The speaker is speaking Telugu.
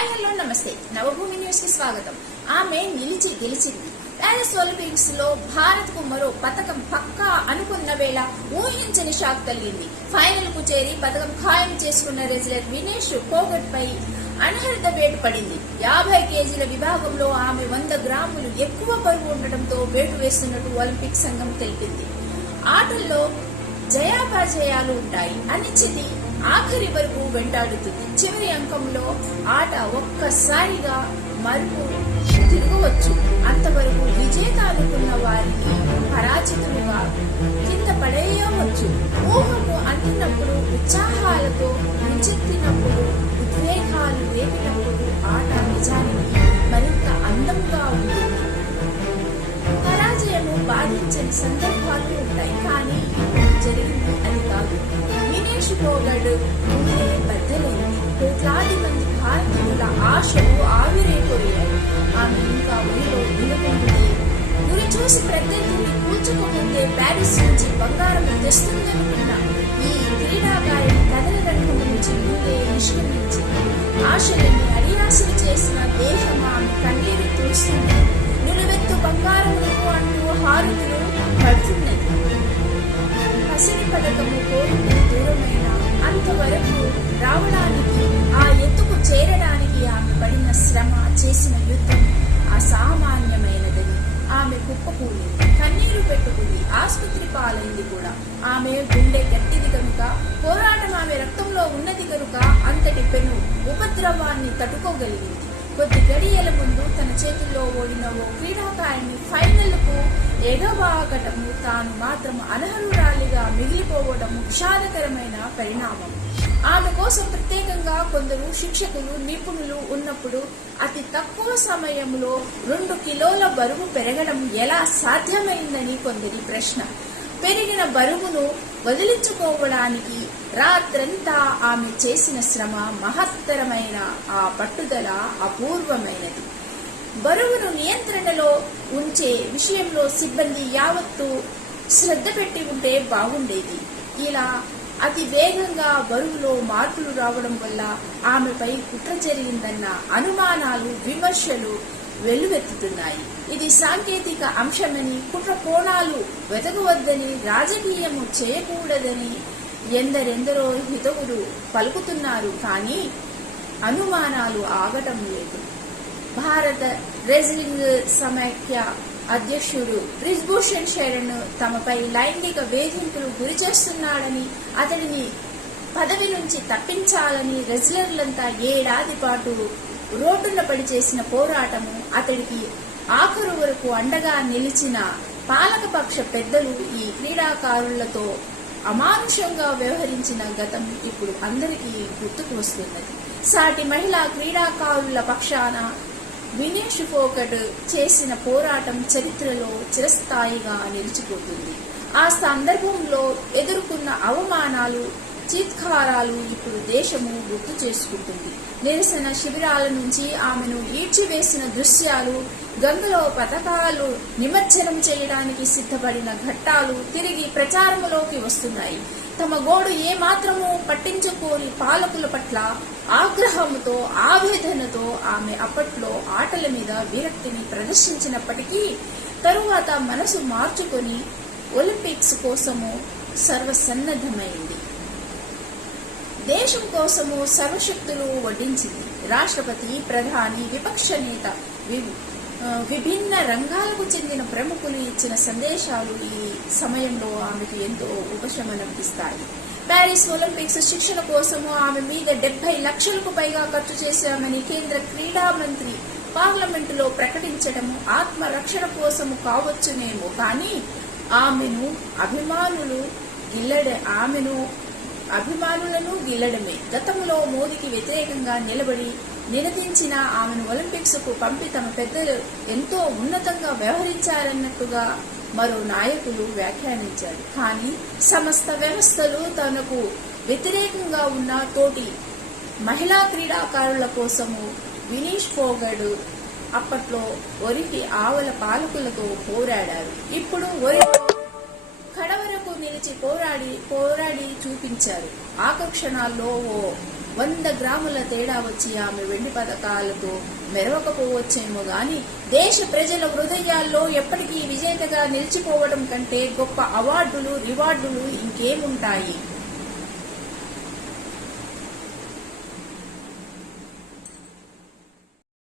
హాయ్ హలో నమస్తే నవభూమి న్యూస్ కి స్వాగతం. ఆమె నిలిచి గెలిచింది. ప్యారిస్ ఒలింపిక్స్ లో భారత్ కు మరో పతకం పక్కా అనుకున్న వేళ ఊహించని షాక్ కలిగింది. ఫైనల్ కు చేరి పతకం ఖాయం చేసుకున్న రెజ్లర్ వినేష్ ఫోగట్ పై అనర్హత వేటు పడింది. 50 కేజీల విభాగంలో ఆమె 100 గ్రాములు ఎక్కువ బరువు ఉండటంతో వేటు వేస్తున్నట్టు ఒలింపిక్ సంఘం తెలిపింది. ఆటల్లో జయాపజయాలు ఉంటాయి. అనిశ్చితి ఆఖరి వరకు వెంటాడుతుంది. చివరి అంకంలో ఆట ఒక్కసారిగా మరుపు తిరగవచ్చు. అంతవరకు విజేత అనుకున్న వారిని పరాజితులుగా కింద పడేయవచ్చు. ఊహకు అందినప్పుడు, ఉత్సాహాలతో ముంచెత్తినప్పుడు, ఉద్వేగాలు రేపినప్పుడు ఆట నిజానికి మరింత అందంగా ఉంటుంది. పరాజయము బాధించని సందర్భాలు ఉంటాయి. కానీ ఇప్పుడు జరిగింది అది కాదు. వినేష్ ఫోగట్ గుండె బద్దలైంది. కోట్లాది మంది భారతీయుల ఆశలు ఆవిరైపోయాయి. ఆమె ఇంకా ఒడిలో నిలబడింది. గురి చూసి ప్రత్యర్థిని కూల్చుకోకుంటే ప్యారిస్ నుంచి బంగారం తెస్తుందనుకున్న ఈ క్రీడాకారిణి కథల రంగం నుంచి ముందే నిష్క్రమించింది. ఆశలని అడియాసలు చేసిన దేశం ఆమె కన్నీరు తోస్తుంది. నిలువెత్తు బంగారములకు అంటూ హారతులు పడుతున్నది. పసిడి పథకము కోరుకు దూరమైన అంతవరకు రావడానికి, ఆ ఎత్తుకు చేరడానికి ఆమె పడిన శ్రమ, చేసిన యుద్ధం అసామాన్యమైనదని ఆమె కుప్పకూలింది. కన్నీరు పెట్టుకుంది. ఆసుపత్రి పాలైంది కూడా. ఆమె గుండె గట్టిది కనుక, పోరాటం ఆమె రక్తంలో ఉన్నది కనుక అంతటి పెను ఉపద్రవాన్ని తట్టుకోగలిగింది. కొద్ది గడియల ముందు తన చేతుల్లో ఓడిన ఓ క్రీడాకారిణి ఫైనల్ కు ఎగవాగటము, తాను మాత్రం అనర్హురాలిగా మిగిలిపోవడం విషాదకరమైన పరిణామం. ఆమె కోసం ప్రత్యేకంగా కొందరు శిక్షకులు, నిపుణులు ఉన్నప్పుడు అతి తక్కువ సమయంలో 2 కిలోల బరువు పెరగడం ఎలా సాధ్యమైందని కొందరి ప్రశ్న. పెరిగిన బరువును వదిలించుకోవడానికి రాత్రంతా ఆమె చేసిన శ్రమ మహత్తరమైన, ఆ పట్టుదల అపూర్వమైనది. బరువును నియంత్రణలో ఉంచే విషయంలో సిబ్బంది యావత్తు శ్రద్ధ పెట్టి ఉంటే బాగుండేది. ఇలా అతి వేగంగా బరువులో మార్పులు రావడం వల్ల ఆమెపై కుట్ర జరిగిందన్న అనుమానాలు, విమర్శలు వెల్లువెత్తుతున్నాయి. ఇది సాంకేతిక అంశమని, కుట్ర కోణాలు వెతకవద్దని, రాజకీయము చేయకూడదని ఎందరెందరో హితవులు పలుకుతున్నారు. కానీ అనుమానాలు ఆగటం లేదు. భారత రెజ్లింగ్ సమైక్య అధ్యక్షుడు బ్రిజ్భూషణ్ శరణ్ తమపై లైంగిక వేధింపులు గురి చేస్తున్నాడని, అతడిని పదవి నుంచి తప్పించాలని రెజ్లర్లంతా ఏడాది పాటు రోడ్డున పడి చేసిన పోరాటము, అతడికి ఆఖరు వరకు అండగా నిలిచిన పాలకపక్ష పెద్దలు ఈ క్రీడాకారులతో అమానుషంగా వ్యవహరించిన గతం ఇప్పుడు అందరికీ గుర్తుకు వస్తున్నది. సాటి మహిళా క్రీడాకారుల పక్షాన వినేష్ ఫోగట్ చేసిన పోరాటం చరిత్రలో చిరస్థాయిగా నిలిచిపోతుంది. ఆ సందర్భంలో ఎదుర్కొన్న అవమానాలు, చీత్కారాలు ఇప్పుడు దేశము గుర్తు చేసుకుంటుంది. నిరసన శిబిరాల నుంచి ఆమెను ఈడ్చివేసిన దృశ్యాలు, గంగలో పథకాలు నిమజ్జనం చేయడానికి సిద్ధపడిన ఘట్టాలు తిరిగి ప్రచారంలోకి వస్తున్నాయి. తమ గోడు ఏమాత్రమూ పట్టించుకోని పాలకుల పట్ల ఆగ్రహంతో, ఆవేదనతో ఆమె అప్పట్లో ఆటల మీద విరక్తిని ప్రదర్శించినప్పటికీ తరువాత మనసు మార్చుకొని ఒలింపిక్స్ కోసము సర్వసన్నద్ధమైంది. దేశం కోసము సర్వశక్తులు వడ్డించింది. రాష్ట్రపతి, ప్రధాని, విపక్ష నేత, విభిన్న రంగాలకు చెందిన ప్రముఖులు ఇచ్చిన సందేశాలు ఈ సమయంలో ఆమెకు ఎంతో ఉపశమనం ఇస్తాయి. ప్యారిస్ ఒలింపిక్స్ శిక్షణ కోసము ఆమె మీద 70 లక్షలకు పైగా ఖర్చు చేశామని కేంద్ర క్రీడా మంత్రి పార్లమెంటులో ప్రకటించడము ఆత్మరక్షణ కోసము కావచ్చునేమో, కానీ అభిమానులను గిల్లడమే. గతంలో మోదీకి వ్యతిరేకంగా నిలబడి నినదించిన ఆమెను ఒలింపిక్స్ కు పంపి తమ పెద్దలు ఎంతో ఉన్నతంగా వ్యవహరించారన్నట్టుగా మరో నాయకులు వ్యాఖ్యానించారు. కానీ సమస్త వ్యవస్థలు తనకు వ్యతిరేకంగా ఉన్న తోటి మహిళా క్రీడాకారుల కోసము వినేష్ ఫోగట్ అప్పట్లో ఒరికి ఆవల పాలకులతో పోరాడారు. ఇప్పుడు కడవరకు నిలిచి పోరాడి చూపించారు. ఆకర్షణాల్లో ఓ 100 గ్రాముల తేడా వచ్చి ఆమె వెండి పథకాలతో మెరవకపోవచ్చేమో గాని దేశ ప్రజల హృదయాల్లో ఎప్పటికీ విజేతగా నిలిచిపోవడం కంటే గొప్ప అవార్డులు రివార్డులు ఇంకేముంటాయి.